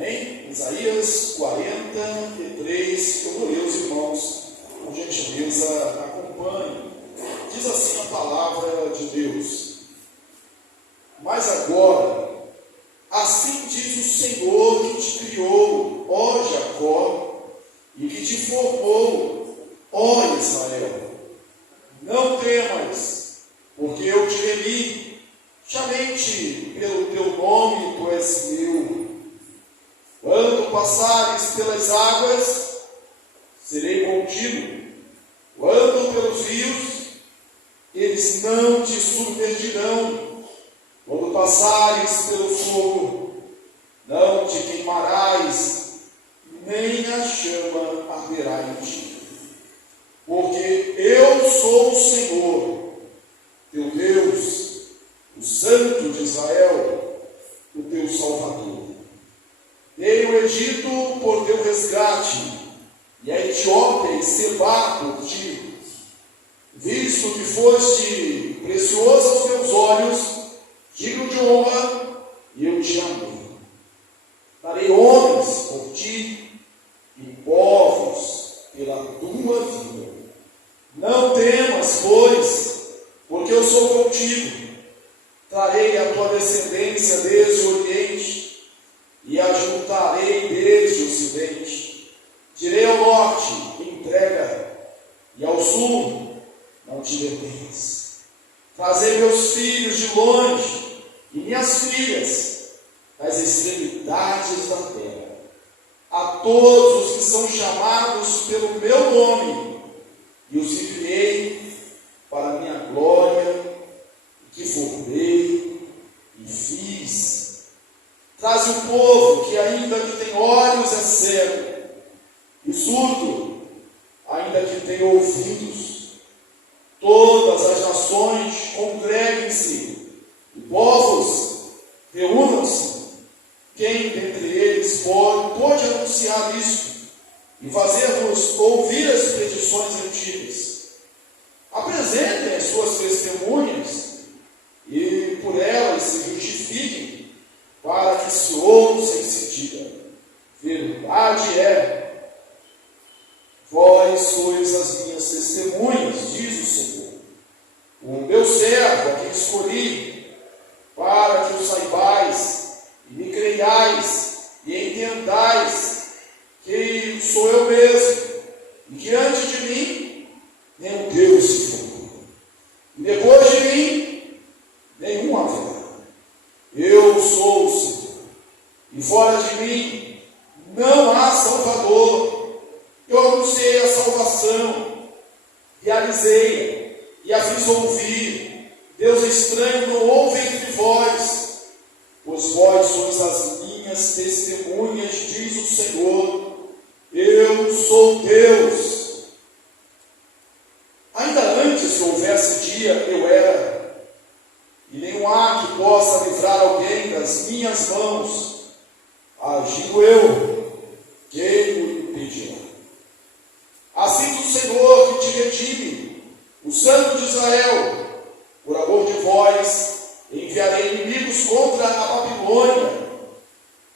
Amém? Isaías 43, eu vou ler, os irmãos, por gentileza, acompanhem. Diz assim a palavra de Deus: mas agora, assim diz o Senhor que te criou, ó Jacó, e que te formou, ó Israel. Não temas, porque eu te remi, chamei-te pelo teu nome, tu és meu. Quando passares pelas águas, serei contigo. Quando pelos rios, eles não te submergirão. Quando passares pelo fogo, não te queimarás, nem a chama arderá em ti. Porque eu sou o Senhor, teu Deus, o Santo de Israel, o teu Salvador. Dei o Egito por teu resgate, e a Etiópia e Sebá por ti. Visto que foste precioso aos meus olhos, digno de honra, e eu te amei. Darei homens por ti, e povos pela tua vida. Não temas, pois, porque eu sou contigo. Trarei a tua descendência desde o Oriente, e a juntarei desde o Ocidente. Direi ao norte, entrega, e ao sul, não te detens. Trazei meus filhos de longe, e minhas filhas, das extremidades da terra. A todos os que são chamados pelo meu nome, e os enviei para a minha glória, que formei e fiz. Traze o povo que ainda que tem olhos é cego, e surdo, ainda que tem ouvidos. Todas as nações congreguem-se, e povos reúnam-se. Quem dentre eles pode anunciar isto e fazer-nos ouvir as predições antigas? Apresentem as suas testemunhas e por elas se justifiquem, para que se ouça e se diga: verdade é, vós sois as minhas testemunhas, diz o Senhor, o meu servo, a quem escolhi, para que o saibais, e me creiais, e entendais que sou eu mesmo, e que antes de mim, nenhum Deus se formou, e depois de mim, nenhum haverá. Eu sou o Senhor, e fora de mim, não há Salvador. Eu anunciei a salvação, realizei-a, e a fiz ouvir. Deus estranho não houve entre vós, pois vós sois as minhas testemunhas, diz o Senhor. Eu sou Deus. Ainda antes que houvesse dia, eu era, e nenhum há que possa livrar alguém das minhas mãos. Agindo eu, quem o impedirá? Assim diz o Senhor que te redime, o Santo de Israel: por amor de vós, enviarei inimigos contra a Babilônia,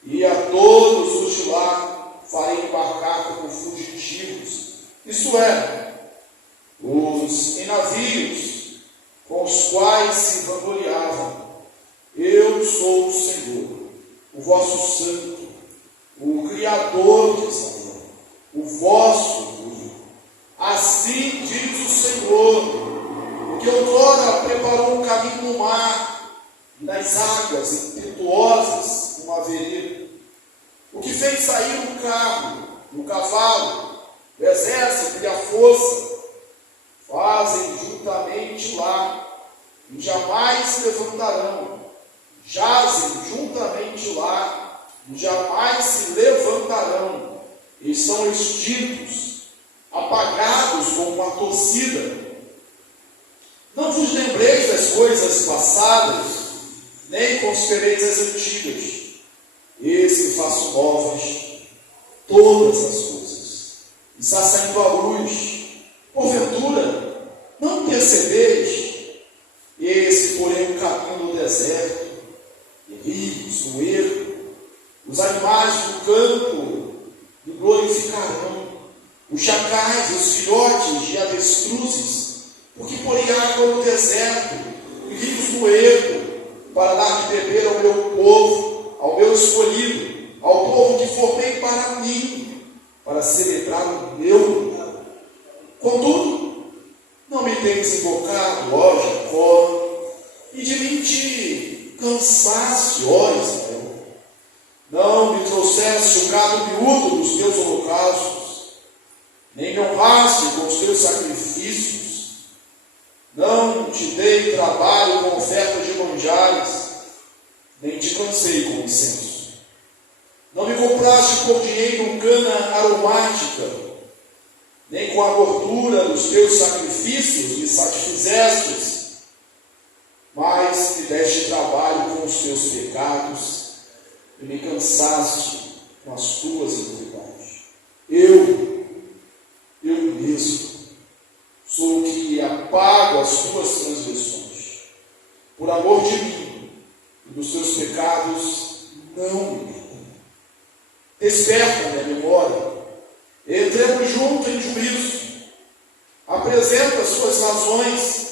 e a todos os de lá farei embarcar como fugitivos, isto é, os em navios com os quais se vangloriavam. Eu sou o Senhor, o vosso Santo, o Criador de Israel, o vosso Deus. Assim diz o Senhor, que outrora preparou um caminho no mar, e nas águas impetuosas uma vereda. O que fez sair o carro, o cavalo, o exército e a força, fazem juntamente lá, e jamais se levantarão. Jazem juntamente lá, e jamais se levantarão. E são extintos, apagados como uma torcida. Não vos lembreis das coisas passadas, nem considereis as antigas. Eis que faço novas todas as coisas. Está saindo a luz. Porventura, não percebeis? Esse, porém, o caminho do deserto, e rios, no erro, Os animais do campo me glorificarão. Os chacais, os filhotes de avestruzes, porque porei água no deserto e rios no ermo, para dar de beber ao meu povo, ao meu escolhido, ao povo que formei para mim, para celebrar o meu lugar. Contudo, não me tens invocado, ó Jacó, e de mim te cansaste, ó Israel. Não me trouxeste o gado miúdo dos teus holocaustos, nem me honraste com os teus sacrifícios. Não te dei trabalho com oferta de manjares, nem te cansei com incenso. Não me compraste por dinheiro cana aromática, nem com a gordura dos teus sacrifícios me satisfizestes, mas me deste trabalho com os teus pecados e me cansaste com as tuas iniquidades. Eu mesmo sou o que apago as tuas transgressões. Por amor de mim e dos teus pecados, não me perdoe. Desperta minha memória, entremos juntos em juízo. Apresenta as suas razões,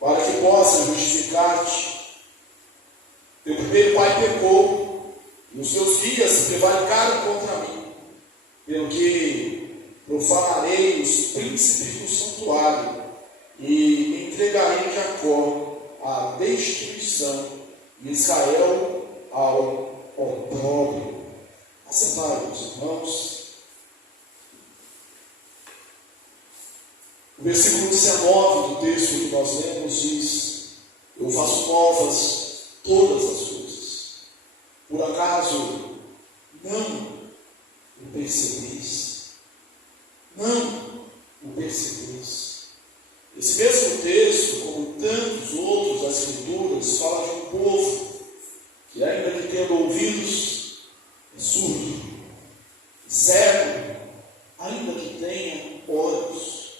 para que possa justificar-te. Teu primeiro pai pecou, e os seus dias se prevaricaram contra mim, pelo que profanarei os príncipes do santuário e entregarei Jacó à destruição e Israel ao opróbrio. Assentai-vos, irmãos. O versículo 19 do texto que nós lemos diz: eu faço novas todas as coisas. Por acaso não o percebeis? Não o percebeis. Esse mesmo texto, como tantos outros das Escrituras, fala de um povo que, ainda que tendo ouvidos, é surdo, cego, ainda que tenha olhos,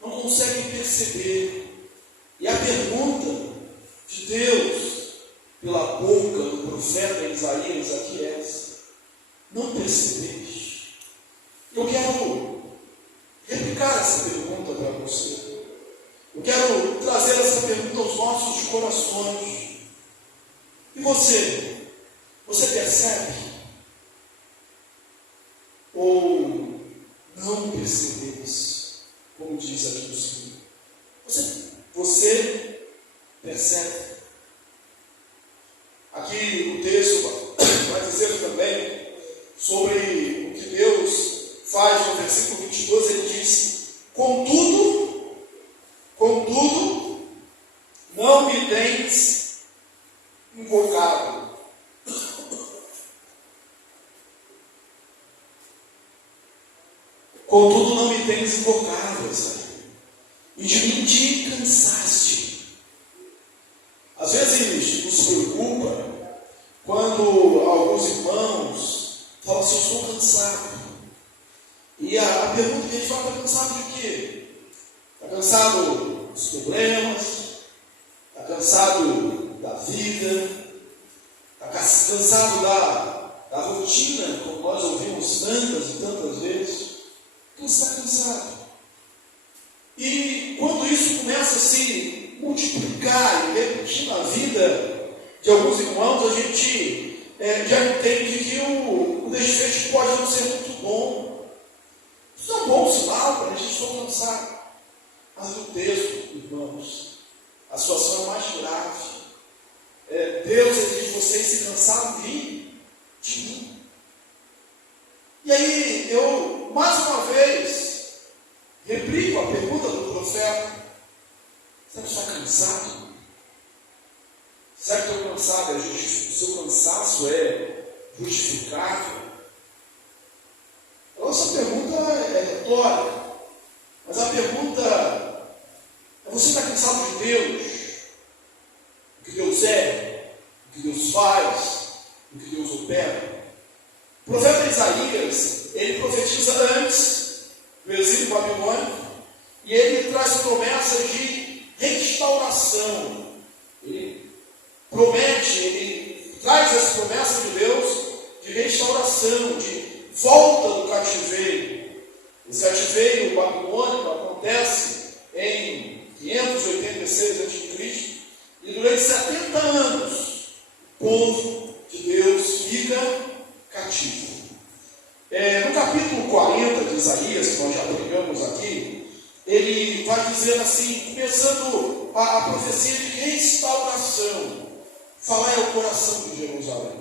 não consegue perceber. E a pergunta de Deus, pela boca do profeta Isaías, aqui é essa: não percebeis? Eu quero replicar essa pergunta para você. Eu quero trazer essa pergunta aos nossos corações. E você? Você percebe? Ou não percebeis? Como diz aqui o Senhor. Você percebe? Aqui o texto vai dizer também sobre o que Deus faz. No versículo 22 ele diz: contudo, não me tens invocado. Contudo, não me tens invocado, Israel, e de mim te cansaste. Às vezes nos preocupa quando alguns irmãos falam assim: eu estou cansado. E a pergunta que a gente fala: está cansado de quê? Está cansado dos problemas? Está cansado da vida? Está cansado da rotina, como nós ouvimos tantas e tantas vezes? Está cansado. E quando isso começa a se multiplicar e repetir na vida de alguns irmãos, a gente já entende que o desfecho pode não ser muito bom. Isso é um bom sinal para a gente não cansar. Mas no texto, irmãos, a situação é mais grave. Deus exige vocês se cansaram de mim. E aí eu, mais uma vez, replico a pergunta do profeta: você não está cansado? Será que o seu cansado o seu cansaço é justificável? A nossa pergunta é retórica, mas a pergunta é: você está cansado de Deus? O que Deus é? O que Deus faz? O que Deus opera? O profeta Isaías, ele profetiza antes do exílio babilônico, e ele traz promessas de restauração. Ele promete, ele traz as promessas de Deus restauração, de volta do cativeiro. Esse cativeiro babilônico acontece em 586 a.C. e durante 70 anos o povo de Deus fica cativo. No capítulo 40 de Isaías, que nós já pregamos aqui, ele vai dizer assim, começando a profecia de restauração: falai ao coração de Jerusalém,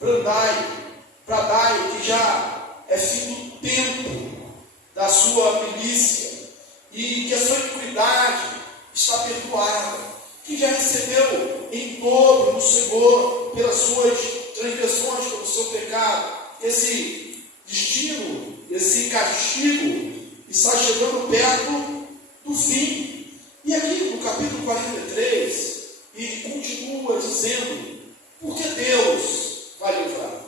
bradai que já é fim do tempo da sua milícia, e que a sua iniquidade está perdoada, que já recebeu em dobro do Senhor pelas suas transgressões, pelo seu pecado. Esse destino, esse castigo está chegando perto do fim. E aqui no capítulo 43, ele continua dizendo: porque Deus vai livrar,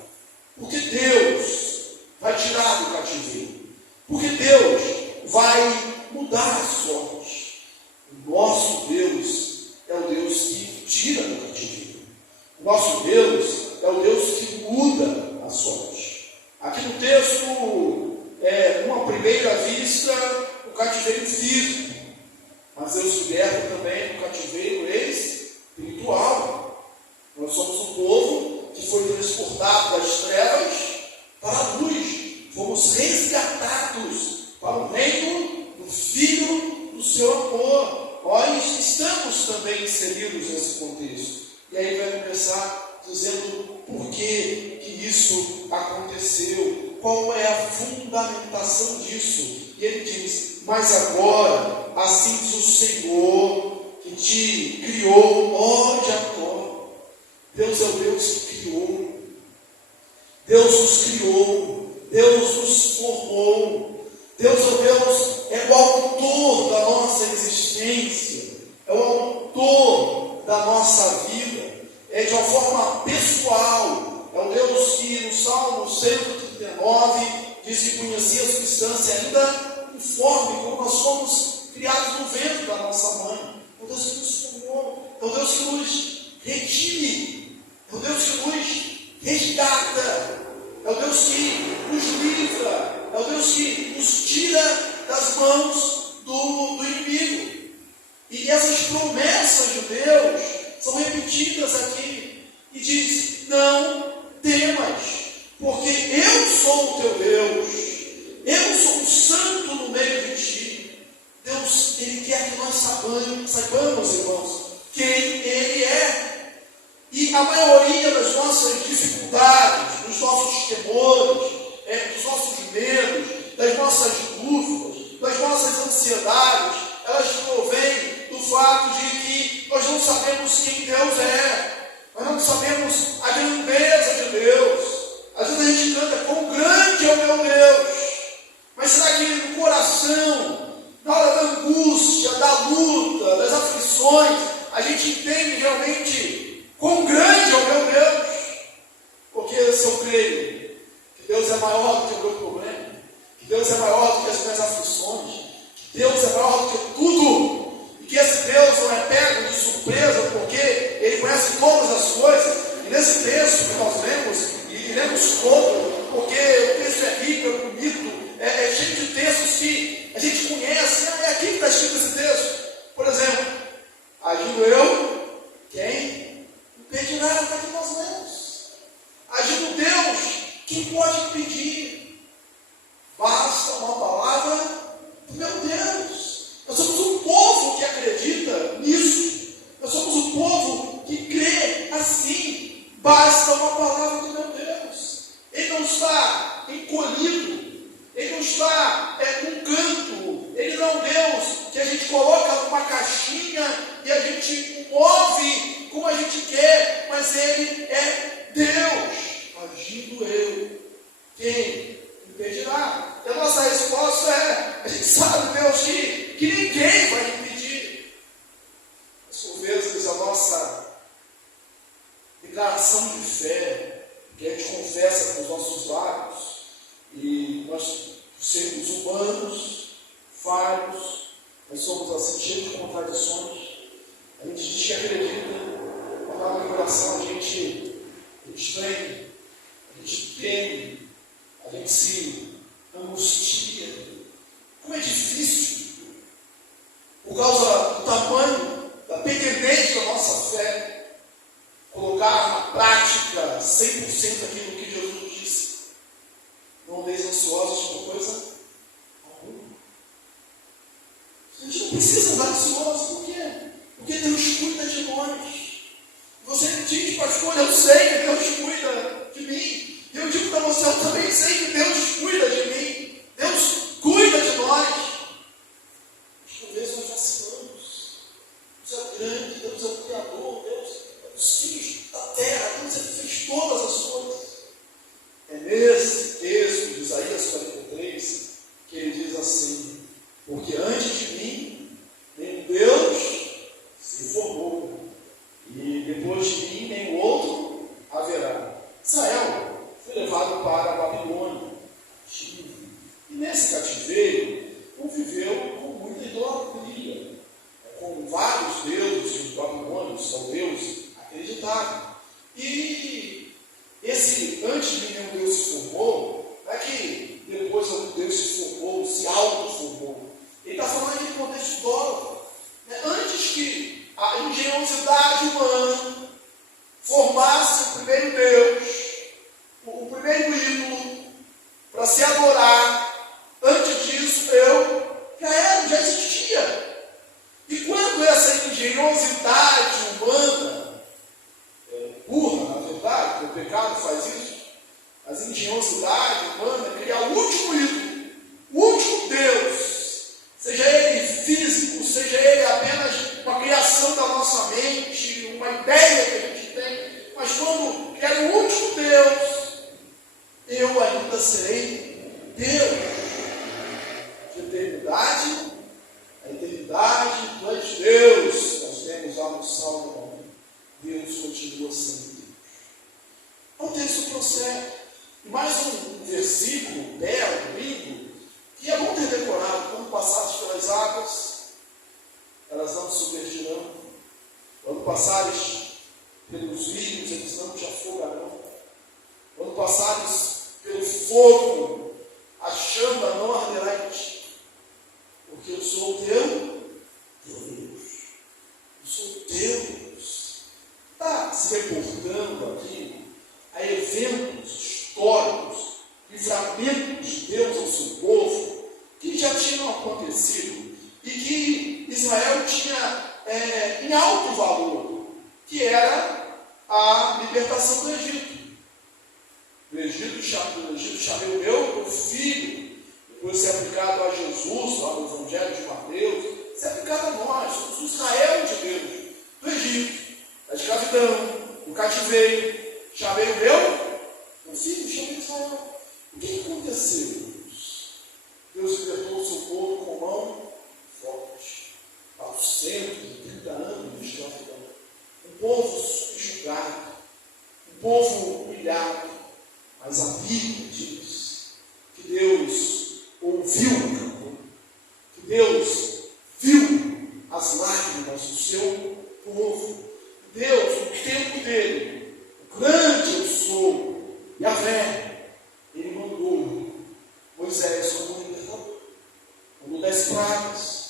porque Deus vai tirar do cativeiro, porque Deus vai mudar a sorte. O nosso Deus é o Deus que tira do cativeiro. O nosso Deus é o Deus que muda a sorte. Aqui no texto, numa primeira vista, o cativeiro físico, mas Deus liberta também do cativeiro espiritual. Nós somos um povo que foi transportado das trevas para a luz. Fomos resgatados para o reino do Filho do seu amor. Nós estamos também inseridos nesse contexto. E aí vai começar dizendo por que isso aconteceu, qual é a fundamentação disso. E ele diz: mas agora, assim diz o Senhor, que te criou, ó Jacó. Deus é o Deus que criou, Deus nos criou, Deus nos formou. Deus é o autor da nossa existência, é o autor da nossa vida, é de uma forma pessoal. É o Deus que no Salmo 139 diz que conhecia a substância ainda informe, como nós fomos criados no ventre da nossa mãe. É o Deus que nos formou, é o Deus que nos redime, é o Deus que nos resgata, é o Deus que nos livra, é o Deus que nos tira das mãos do inimigo. E essas promessas de Deus são repetidas aqui. E diz: não temas, porque eu sou o teu Deus, eu sou um santo no meio de ti. Deus, Ele quer que nós saibamos, irmãos, quem Ele é. E a maioria das nossas dificuldades, dos nossos temores, dos nossos medos, das nossas dúvidas, das nossas ansiedades, elas provêm do fato de que nós não sabemos quem Deus é. Nós não sabemos a grandeza de Deus. Às vezes a gente canta: quão grande é o meu Deus. Mas será que no coração, na hora da angústia, da luta, das aflições, a gente entende realmente quão grande é o meu Deus? Porque se eu creio que Deus é maior do que o meu problema, que Deus é maior do que as minhas aflições, que Deus é maior do que tudo, e que esse Deus não é pego de surpresa, porque Ele conhece todas as coisas. E nesse texto que nós lemos, e lemos todo, porque o texto é rico, é bonito, é cheio de textos que a gente conhece. É aqui que está escrito esse texto. Por exemplo: agindo eu, quem impedirá? Está aqui nós lemos. Agindo Deus, quem pode impedir? Basta uma palavra do meu Deus. Nós somos um povo que acredita nisso. Nós somos um povo que crê assim. Basta uma palavra do meu Deus. Ele não está encolhido, Ele não está num canto. Ele não é um Deus que a gente coloca numa caixinha e a gente move como a gente quer, mas Ele é Deus. Agindo eu, quem impedirá? E a nossa resposta é: a gente sabe, Deus, que ninguém vai impedir. Mas por vezes a nossa declaração de fé, que a gente confessa com os nossos lábios, e nós, sermos humanos, falhos, nós somos assim cheios de contradições. A gente diz que acredita, mas na coração a gente tem teme, a gente se angustia. Como é difícil, por causa do tamanho, da pequenez da nossa fé, colocar na prática 100% aquilo que Jesus disse. Não andeis ansiosos por coisa alguma. A gente não precisa andar ansioso, por quê? Porque Deus cuida de nós. Você diz, pastor, eu sei que Deus cuida de mim. E eu digo para você, eu também sei que Deus cuida de mim. Deus cuida de nós. Mas por vezes nós vacilamos. Deus é grande, Deus é o Criador, Deus é os filhos da terra, Deus é que fez todas as coisas. É nesse texto de Isaías 43 que ele diz assim: porque antes de mim, nenhum Deus se formou. E depois de mim, nem o outro haverá. Israel foi levado para a Babilônia. E nesse cativeiro, conviveu com muita idolatria, com vários deuses dos babilônios, são deuses acreditados. E esse antes de nenhum Deus se formou, não é que depois algum Deus se formou, se auto-formou. Ele está falando aqui de contexto idólatra. Antes que a engenhosidade humana formasse o primeiro Deus, o primeiro ídolo, para se adorar, antes disso eu já existia. E quando essa engenhosidade humana, burra, na verdade, o pecado faz isso, mas a engenhosidade humana cria o último ídolo, o último Deus, seja ele físico, seja ele apenas uma criação da nossa mente, uma ideia que a gente tem, mas quando quer o último Deus, eu ainda serei Deus. De eternidade, a eternidade, tu és Deus. Nós temos lá no Salmo, Deus continua sendo Deus. O texto prossegue. E mais um versículo belo, lindo, que é bom ter decorado: quando passares pelas águas, elas não te submergirão. Quando passares pelos rios, eles não te afogarão. Quando passares pelo fogo, a chama não arderá em ti. Porque eu sou o teu Deus. Eu sou o teu Deus. Está se reportando aqui a eventos históricos, livramentos de Deus ao seu povo, que já tinham acontecido e que Israel tinha em alto valor, que era a libertação do Egito. Do Egito chamei o meu filho, depois ser aplicado a Jesus, lá no Evangelho de Mateus, ser aplicado a nós, somos o Israel de Deus, do Egito, da escravidão, do cativeiro. Chamei o meu filho, chamei Israel. O que aconteceu? Deus libertou o seu povo com mão forte, 430 anos de escravidão. Um povo subjugado, um povo humilhado, mas a Bíblia diz que Deus ouviu o clamor, que Deus viu as lágrimas do seu povo. Deus, no tempo dele, o grande eu sou, Yahvé, ele mandou Moisés como libertador, como 10 pragas.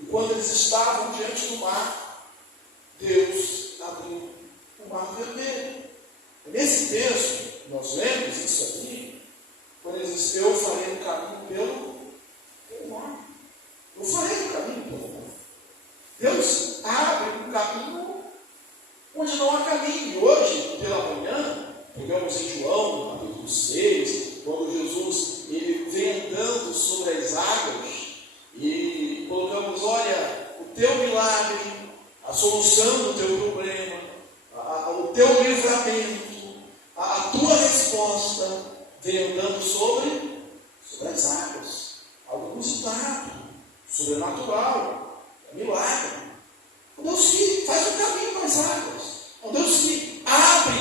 E quando eles estavam diante do mar, Deus abriu o mar vermelho. Nesse texto, nós lemos isso aqui, quando ele diz: eu farei um caminho pelo mar. Eu farei um caminho pelo mar. Deus abre um caminho onde não há caminho. Hoje, pela manhã, pegamos em João, no capítulo 6, quando Jesus ele vem andando sobre as águas, e colocamos: olha, o teu milagre, a solução do teu problema, o teu livramento, a tua resposta vem andando sobre as águas. Algo inusitado, sobrenatural, é milagre. O Deus que faz o caminho nas águas, o Deus que abre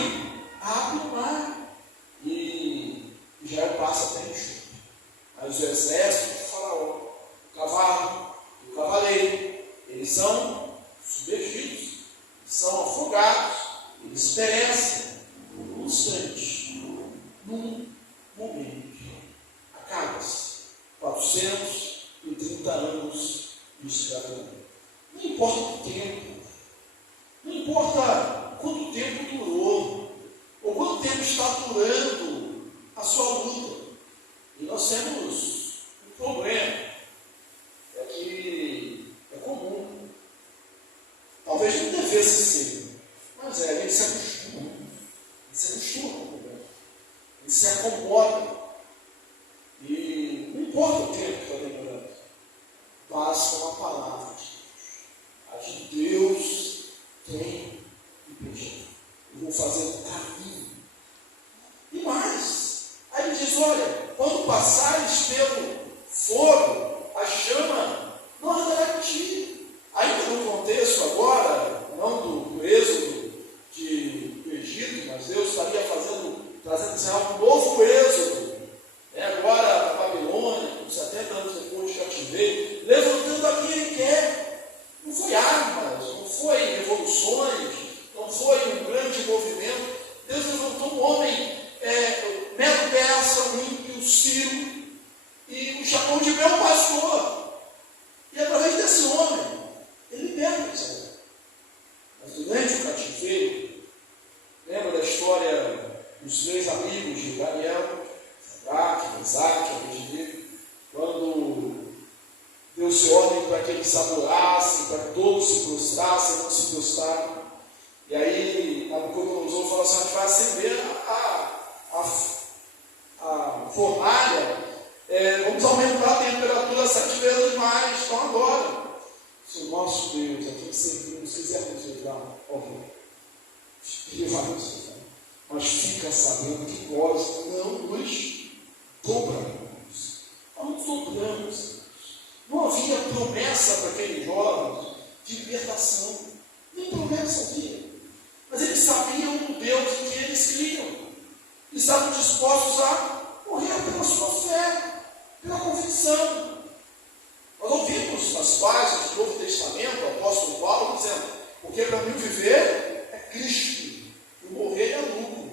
o mar, e Israel passa até enxuto. Mas o exército de Faraó, o cavalo e o cavaleiro, eles são submergidos, são afogados, eles perecem no instante. num momento. Acaba-se. 430 anos de escravidão. Não importa o tempo, não importa quanto tempo durou, ou quanto tempo está durando a sua luta. E nós temos um problema, é que é comum. Talvez não devesse ser, mas a gente se acostuma. A gente se acostuma com o problema. A gente se acomoda. E não importa o tempo que está demorando, basta uma palavra de Deus. A que Deus tem me pedido. Eu vou fazer um caminho. E mais, aí ele diz: olha, quando passares pelo fogo, a chama não arderá contigo. Ainda no contexto agora, não do êxodo do Egito, mas Deus estaria trazendo Israel um novo êxodo. Agora a Babilônia, com 70 anos depois de cativeiro, levantando a quem ele quer. Não foi armas, não foi revoluções, não foi um grande movimento. Deus levantou um homem, Medo-Persa, um ímpio, Ciro, e o chamou de meu pastor. E através desse homem, ele liberta Israel. Mas durante o cativeiro, lembra da história dos 3 amigos de Daniel, Sadraque, Mesaque, Abednego, quando deu-se ordem para que eles se adorassem, para que todos se prostrassem, não se prostraram. E aí Nabucodonosor falou assim: a gente vai acender a fornalha, vamos aumentar a temperatura 7 vezes mais. Então agora, se o nosso Deus, a quem servimos, quiser nos livrar, ele vai nos livrar. Mas fica sabendo que nós não nos dobramos. Nós não dobramos. Não havia promessa para aqueles jovens de libertação. Nem promessa havia. Mas eles sabiam do Deus em que eles criam. E estavam dispostos a morrer pela sua fé, pela convicção. Nós ouvimos nas páginas do Novo Testamento o apóstolo Paulo dizendo: porque para mim viver é Cristo, e morrer é lucro.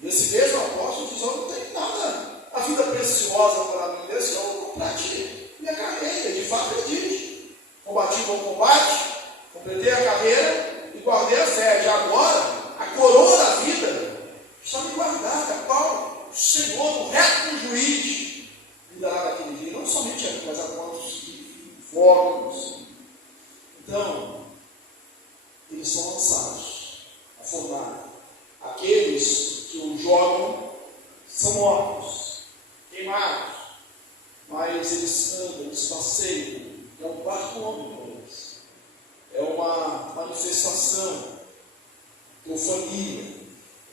E esse mesmo apóstolo diz: eu não tenho nada, a vida preciosa para mim desse, eu combati minha carreira. De fato ele diz: combati bom combate, completei a carreira e guardei a fé. E agora a coroa da vida está me guardada, a qual o Senhor, o reto juiz, me dará naquele dia, não somente a mim, mas a quantos que formam. Então, eles são lançados a fornalha. Aqueles que o jogam são mortos, queimados, mas eles andam, eles passeiam. É um quarto homem com eles. É uma manifestação, teofania.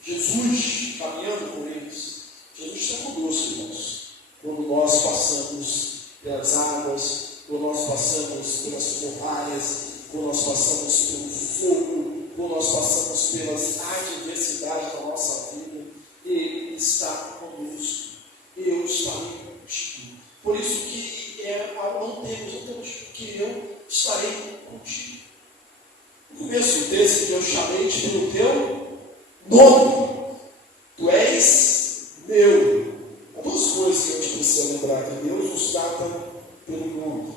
Jesus caminhando com eles. Jesus está conosco, irmãos. Quando nós passamos pelas águas, quando nós passamos pelas fornalhas, quando nós passamos pelo fogo, quando nós passamos pelas adversidades da nossa vida, Ele está conosco. Eu estarei contigo. Por isso que não temos, porque eu estarei contigo. No começo do texto, eu chamei-te pelo teu nome. Tu és meu. Há 2 coisas que a gente precisa lembrar: que Deus nos trata pelo nome.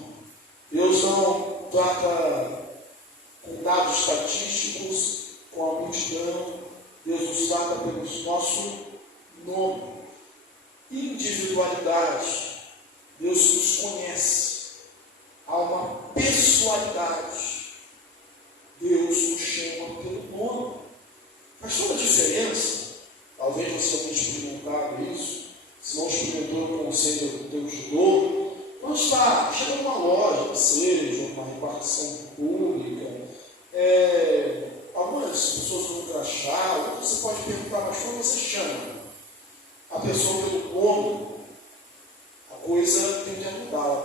Deus não trata com dados estatísticos, com a multidão. Deus nos trata pelo nosso nome. Individualidade. Deus nos conhece. Há uma pessoalidade. Deus nos chama pelo nome. Faz toda a diferença. Talvez você tenha experimentado isso. Se não experimentou, o conselho que Deus te dou. Quando está chegando numa loja, seja uma repartição pública, algumas pessoas vão crachá, você pode perguntar: mas como você chama a pessoa pelo nome? A coisa tem que mudar.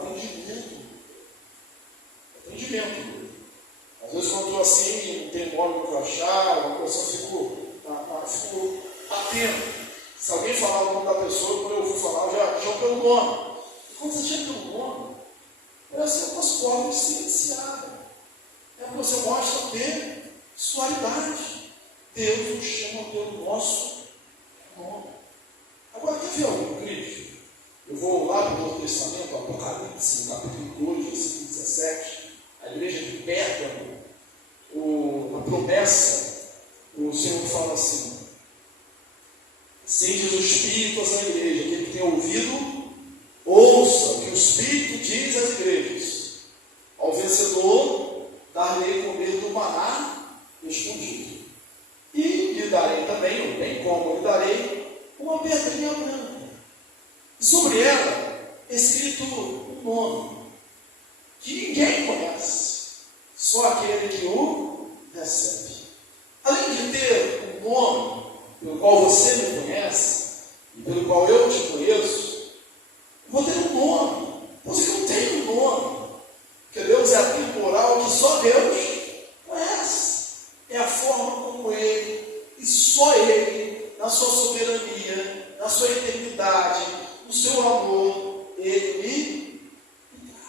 Atendimento. Às vezes, quando eu estou assim, não tem nome no crachá, uma pessoa ficou atento. Se alguém falar o nome da pessoa, quando eu vou falar, já chamo pelo nome. E quando você chama pelo nome, parece que é uma forma silenciada. É porque você mostra ter pessoalidade. Deus nos chama pelo nosso nome. Agora, Apocalipse, no capítulo 2, versículo 17, a igreja de Pérgamo, a promessa, o Senhor fala assim: assim diz o Espírito às igrejas, aquele que tem ouvido, ouça o que o Espírito diz às igrejas. Ao vencedor, dar-lhe comer do maná escondido. E lhe darei também, ou bem como lhe darei, uma pedrinha branca. E sobre ela, escrito um nome, que ninguém conhece, só aquele que o recebe. Além de ter um nome pelo qual você me conhece, e pelo qual eu te conheço, vou ter um nome. Você não tem um nome, porque Deus é atemporal, que só Deus conhece. É a forma como Ele, e só Ele, na sua soberania, na sua eternidade, no seu amor, Ele me trata.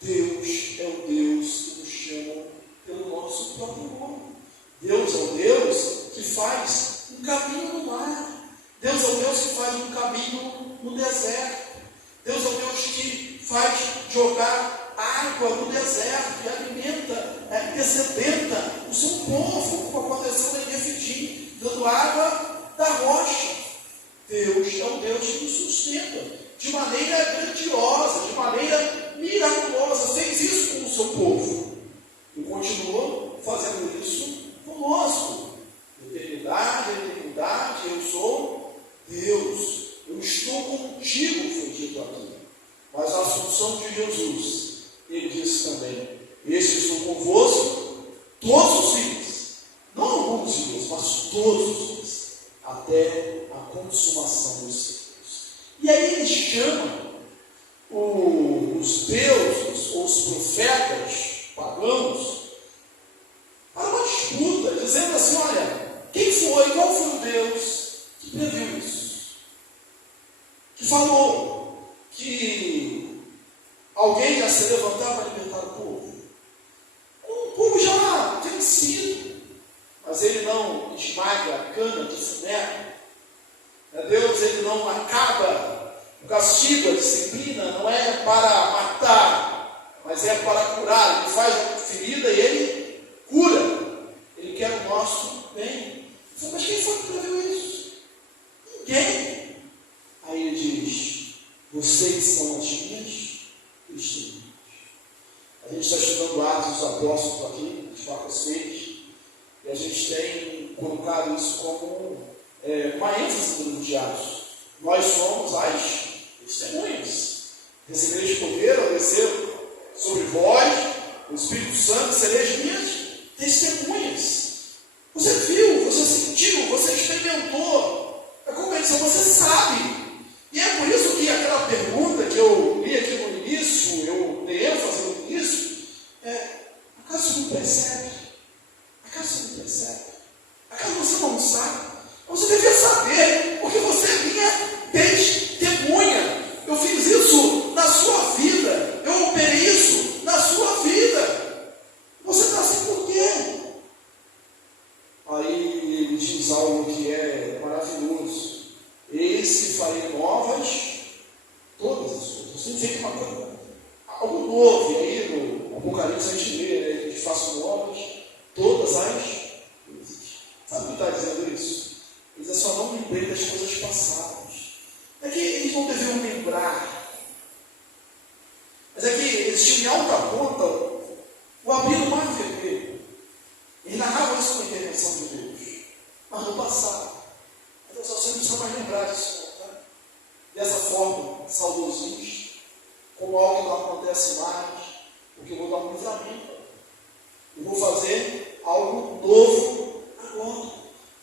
Deus é o Deus que nos chama pelo nosso próprio nome. Deus é o Deus que faz um caminho no mar. Deus é o Deus que faz um caminho no deserto. Deus é o Deus que faz jogar água no deserto, que alimenta, que sedenta o seu povo, como aconteceu em Refidim, dando água da rocha. Deus é o Deus que nos sustenta de maneira grandiosa, de maneira miraculosa. Fez isso com o seu povo e continua fazendo isso conosco. Eternidade, eu sou Deus, eu estou contigo, foi dito aqui. Mas a assunção de Jesus, Ele disse também: eis que estou convosco todos os dias, não alguns dias, mas todos os dias, até a consumação dos séculos. E aí Ele chama os deuses, ou os profetas pagãos, para uma disputa, dizendo assim: olha, qual foi o Deus que previu isso? Que falou que alguém ia se levantar para libertar o povo? O povo já vencido, mas Ele não esmaga a cana de fumeca. Deus, Ele não acaba o castigo, a disciplina, não é para matar, mas é para curar. Ele faz a ferida e Ele cura. Ele quer o nosso bem. Mas quem foi que previu isso? Ninguém. Aí Ele diz: vocês são as minhas testemunhas. A gente está estudando Atos dos Apóstolos aqui, as quartas feiras, e a gente tem colocado isso como uma ênfase do livro de Atos. Nós somos as testemunhas. Recebereis poder ao descer sobre vós, o Espírito Santo, sereis minhas testemunhas. Você viu, você sentiu, você experimentou. É como ele disse, você sabe. E é por isso que aquela pergunta que eu li aqui no início, eu dei ênfase no início, acaso você não percebe? Acaso você não percebe? Acaso você não sabe? Você devia saber, porque você é minha testemunha. Eu fiz isso na sua vida, eu operei isso na sua vida. Você está assim por quê? Aí ele diz algo que é maravilhoso: eis que farei novas todas as coisas. Você tem que uma coisa, algo novo. E aí no Apocalipse a gente lê, que eles façam novas todas as coisas. Sabe o que está dizendo isso? Eles só não lembrem das coisas passadas. É que eles não deviam lembrar, mas é que eles tinham em alta conta o abrir do mar vermelho. Eles narravam isso com a intervenção de Deus, mas no passado. Então você não precisa mais lembrar disso, né? Dessa forma, saudosismo, como algo que não acontece mais, porque eu vou dar um livramento. Eu vou fazer algo novo agora.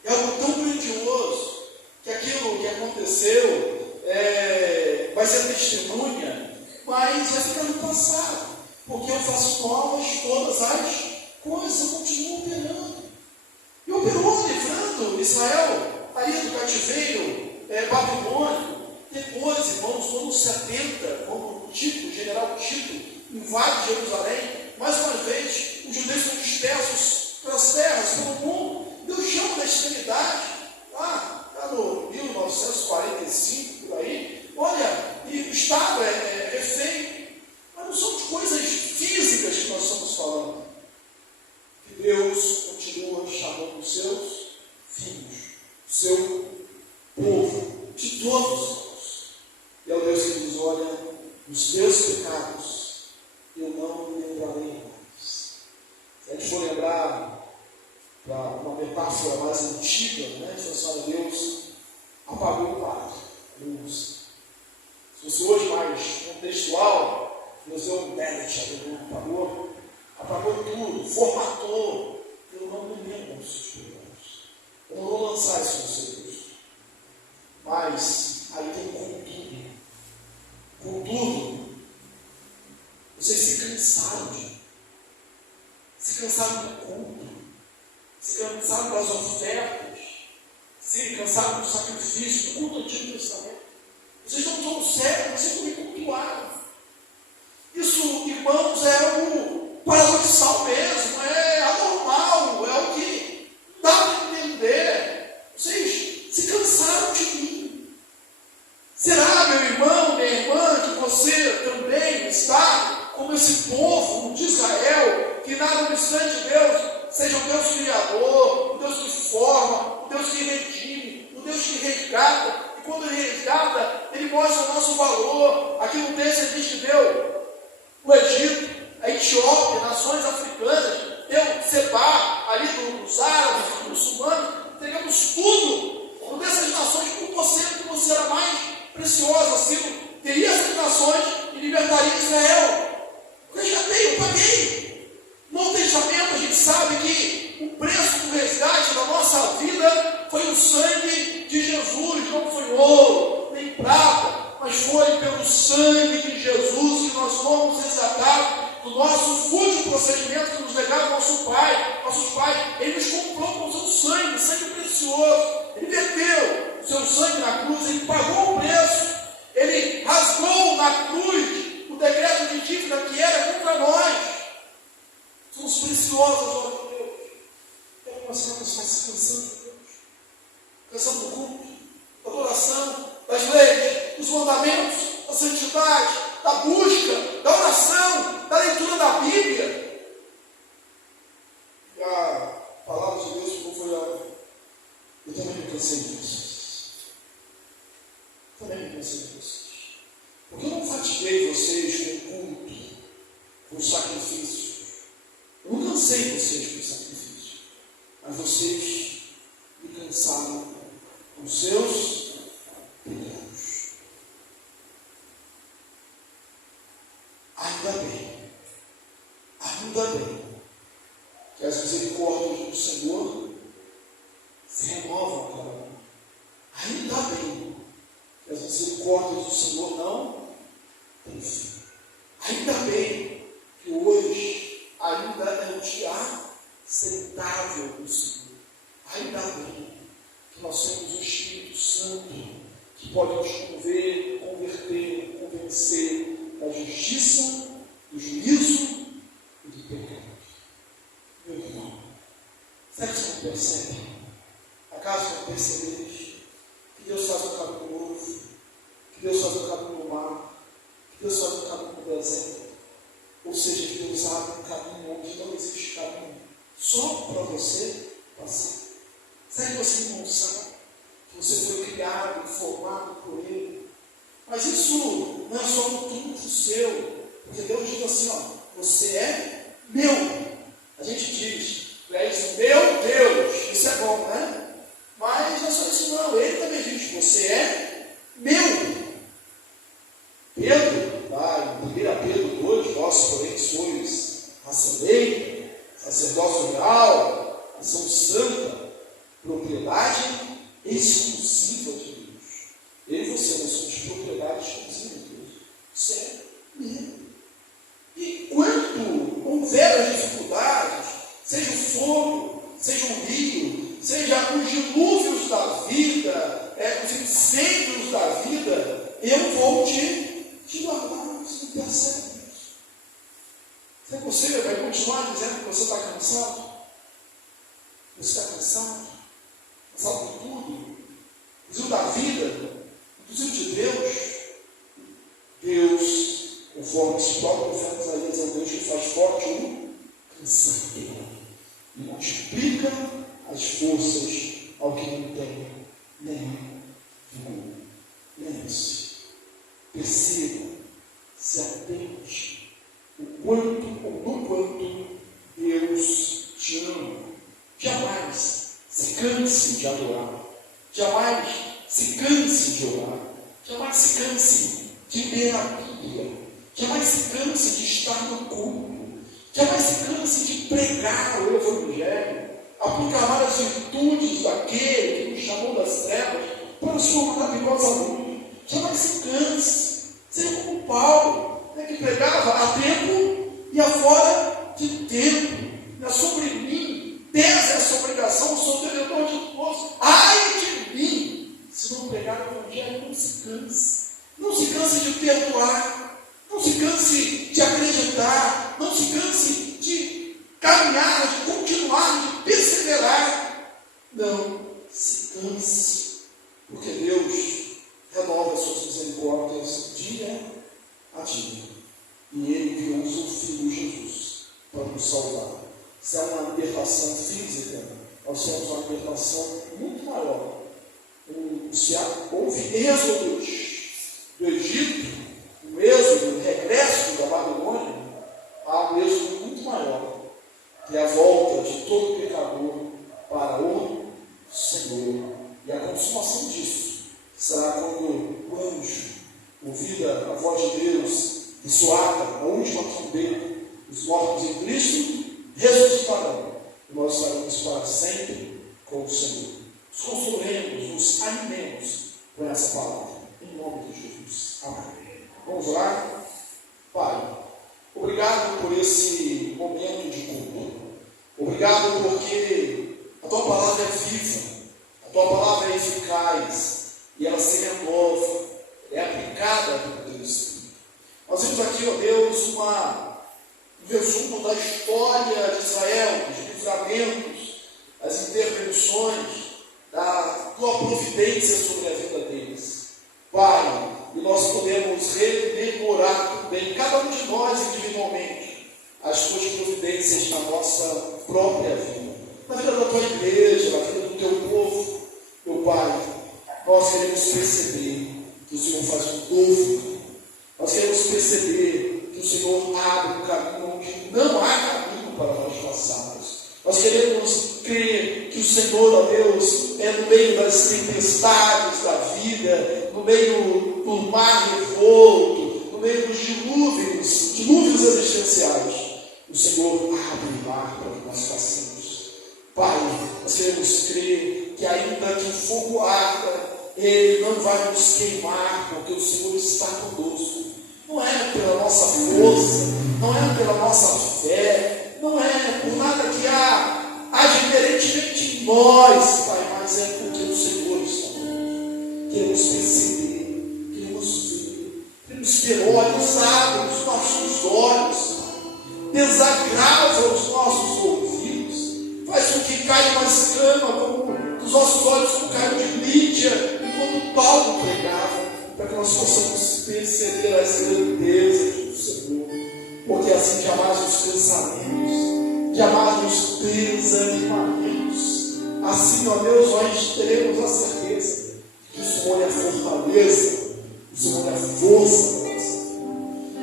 É algo tão grandioso que aquilo que aconteceu vai ser testemunha, mas vai ficar no passado, porque eu faço novas todas as coisas, eu continuo operando. E operou livrando Israel aí do cativeiro babilônico. Depois, irmãos, no ano 70, quando o general Tito invade Jerusalém, mais uma vez os judeus são dispersos pelas terras, pelo mundo. Deus chama da extremidade, lá no 1945, por aí. Olha, e o Estado é refém povo de todos os povos. E é o Deus que diz: olha, os teus pecados eu não me lembrarei mais. Se a gente for lembrar para uma metáfora mais antiga, né, de Deus apagou o quadro, luz. Se fosse hoje mais contextual, Deus deu um delete, apagou tudo, formatou. Eu não me lembro dos seus pecados. Eu não vou lançar isso no seu Deus. Mas aí tem contudo. Contudo, vocês se cansaram de mim. Se cansaram do culto. Se cansaram das ofertas. Se cansaram do sacrifício, do culto do Antigo Testamento. Vocês não estão certos, vocês não me cultuaram. Isso, irmãos, é o paradoxal mesmo, é anormal, é o que dá para entender. Vocês se cansaram de mim. Será, meu irmão, minha irmã, que você também está como esse povo de Israel, que nada obstante Deus seja o Deus criador, o Deus que forma, o Deus que redime, o Deus que resgata, e quando Ele resgata, Ele mostra o nosso valor. Aqui no texto Ele diz que deu o Egito, a Etiópia, nações africanas, deu Seba, ali dos árabes, dos muçulmanos, entregamos tudo, uma dessas nações por você, porque você era mais preciosa, assim, teria essas nações e libertaria Israel. Eu resgatei, eu paguei. No Novo Testamento a gente sabe que o preço do resgate da nossa vida foi o sangue de Jesus, não foi ouro, nem prata, mas foi pelo sangue de Jesus que nós fomos resgatados do nosso fútil procedimento que nos legava nossos pais. Ele nos comprou com o seu sangue precioso. Ele verteu o seu sangue na cruz, Ele pagou o preço, Ele rasgou na cruz o decreto de dívida que era contra nós. Somos preciosos, olha por Deus. Quero começar a pessoa se cansando de Deus, cansando do culto, da adoração, das leis, dos mandamentos, da santidade, da busca, da oração, da leitura da Bíblia. E a palavra de Deus, como foi a... Eu também me cansei de vocês. Também me cansei de vocês. Porque eu não fatiguei vocês com o culto, com o sacrifício. Eu não cansei vocês com o sacrifício. Mas vocês me cansaram com seus pecados. Ainda bem, que as misericórdias do Senhor se renovam a cada um. Ainda bem que as misericórdias do Senhor não têm fim. Ainda bem que hoje ainda é um dia aceitável do Senhor. Ainda bem que nós temos o Espírito Santo que pode nos converter, convencer da justiça, do juízo e do pecado. Meu irmão, será que você não percebe? Acaso não percebeis que Deus faz um caminho novo, que Deus faz um caminho no mar, que Deus faz um caminho no deserto? Ou seja, que Deus abre um caminho onde não existe caminho, só para você passar. Será que você não sabe que você foi criado e formado por Ele? Mas isso não é só um trunfo seu, porque Deus diz assim, ó, você é meu. A gente diz, tu és meu Deus, isso é bom, né? Mas não é só isso não, Ele também diz, você é meu. Pedro, lá em 1 Pedro 2, vós porém sois raça eleita, sacerdócio real, nação santa, propriedade exclusiva de Deus. Eu e você, nós somos propriedade exclusiva de Deus. Isso é meu. E quando houver as dificuldades, seja o fogo, seja o rio, seja os dilúvios da vida, os incêndios da vida, eu vou te guardar. Você não percebe isso? Será que você vai continuar dizendo que você está cansado? Você está cansado? Cansado de tudo? Inclusive da vida? Inclusive de Deus? Deus, conforme os próprios profetas Isaías, é o Deus que faz forte o cansado e multiplica as forças ao que não tem nenhum se canse de orar, jamais se canse de ler a Bíblia, jamais se canse de estar no culto, jamais se canse de pregar o Evangelho, aplicar várias virtudes daquele que nos chamou das trevas para a sua maravilhosa luz. Jamais se canse, seja como Paulo, que pregava a tempo e a fora de tempo. É sobre mim pesa essa obrigação, sou devedor de todos. Ai de mim, se não pregar o Evangelho, não se canse. Não se canse de perdoar, não se canse de acreditar, não se canse de caminhar, de continuar, de perseverar. Não se canse, porque Deus renova as suas misericórdias dia a dia. E Ele enviou o seu Filho Jesus para nos salvar. Se é uma libertação física, nós temos uma libertação muito maior. Se houve êxodos do Egito, o êxodo, o regresso da Babilônia, há um êxodo muito maior, que é a volta de todo pecador para o Senhor. E a consumação disso será quando o anjo, ouvida a voz de Deus, e soada a última trombeta, os mortos em Cristo ressuscitarão, e nós estaremos para sempre com o Senhor. Nos consolemos, nos animemos com essa palavra, em nome de Jesus. Amém. Vamos orar? Pai, obrigado por esse momento de culto. Obrigado porque a Tua palavra é viva, a Tua palavra é eficaz, e ela se renova, é aplicada pelo Teu Espírito. Nós vimos aqui, ó Deus, um resumo da história de Israel, dos livramentos, das intervenções, da Tua providência sobre a vida deles. Pai, e nós podemos rememorar também, cada um de nós individualmente, as Tuas providências na nossa própria vida, na vida da Tua igreja, na vida do Teu povo. Meu Pai, nós queremos perceber que o Senhor faz um novo. Nós queremos perceber que o Senhor abre um caminho onde não há caminho para nós passarmos. Nós queremos crer que o Senhor, ó Deus, é no meio das tempestades da vida, no meio do mar revolto, no meio dos dilúvios existenciais. O Senhor abre o mar para que nós passemos. Pai, nós queremos crer que ainda que o fogo arda, Ele não vai nos queimar, porque o Senhor está conosco. Não é pela nossa força, não é pela nossa fé, não é por nada que haja inerentemente em nós, Pai, mas é porque o Senhor está conosco. Queremos perceber, queremos ver, queremos ter olhos, abre os nossos olhos, desagrava os nossos ouvidos, faz com que caia uma escama dos nossos olhos, como caiu de Lídia, enquanto Paulo pregava, para que nós possamos perceber as grandezas do Senhor, porque assim jamais nos cansaremos, jamais nos desanimaremos. Assim, ó Deus, nós teremos a certeza que o Senhor é a fortaleza, o Senhor é a força nossa.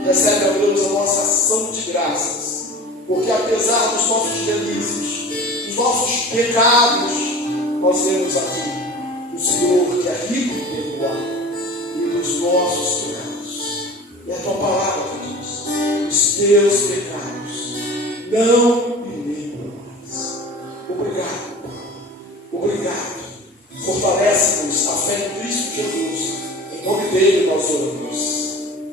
Recebe, ó Deus, a nossa ação de graças, porque apesar dos nossos delícios, dos nossos pecados, nós vemos aqui o Senhor que é rico em perdoar os nossos pecados. E a Tua palavra diz: os Teus pecados não me lembram mais. Obrigado, Pai. Obrigado. Fortalece-nos a fé em Cristo Jesus. Em nome dele nós oramos.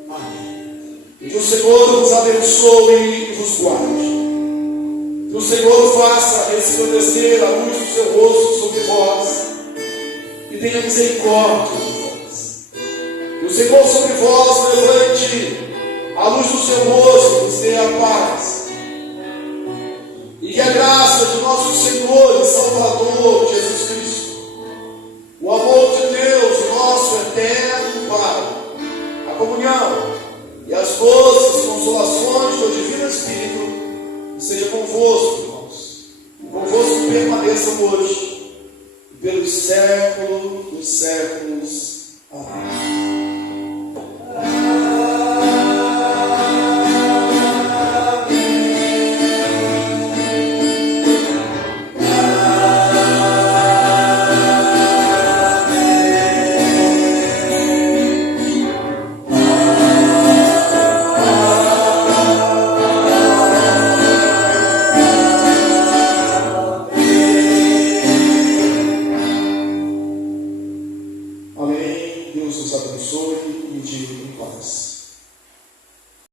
Amém. E que o Senhor nos abençoe e vos guarde. Que o Senhor faça resplandecer a luz do seu rosto sobre vós e tenha misericórdia de vós. Que o Senhor sobre vós levante a luz do seu rosto e vos dê a paz. E que a graça de nosso Senhor e Salvador Jesus Cristo, o amor de Deus, nosso eterno Pai, a comunhão e as doces consolações do Divino Espírito seja convosco, irmãos, e convosco permaneça hoje e pelos séculos dos séculos. Amém.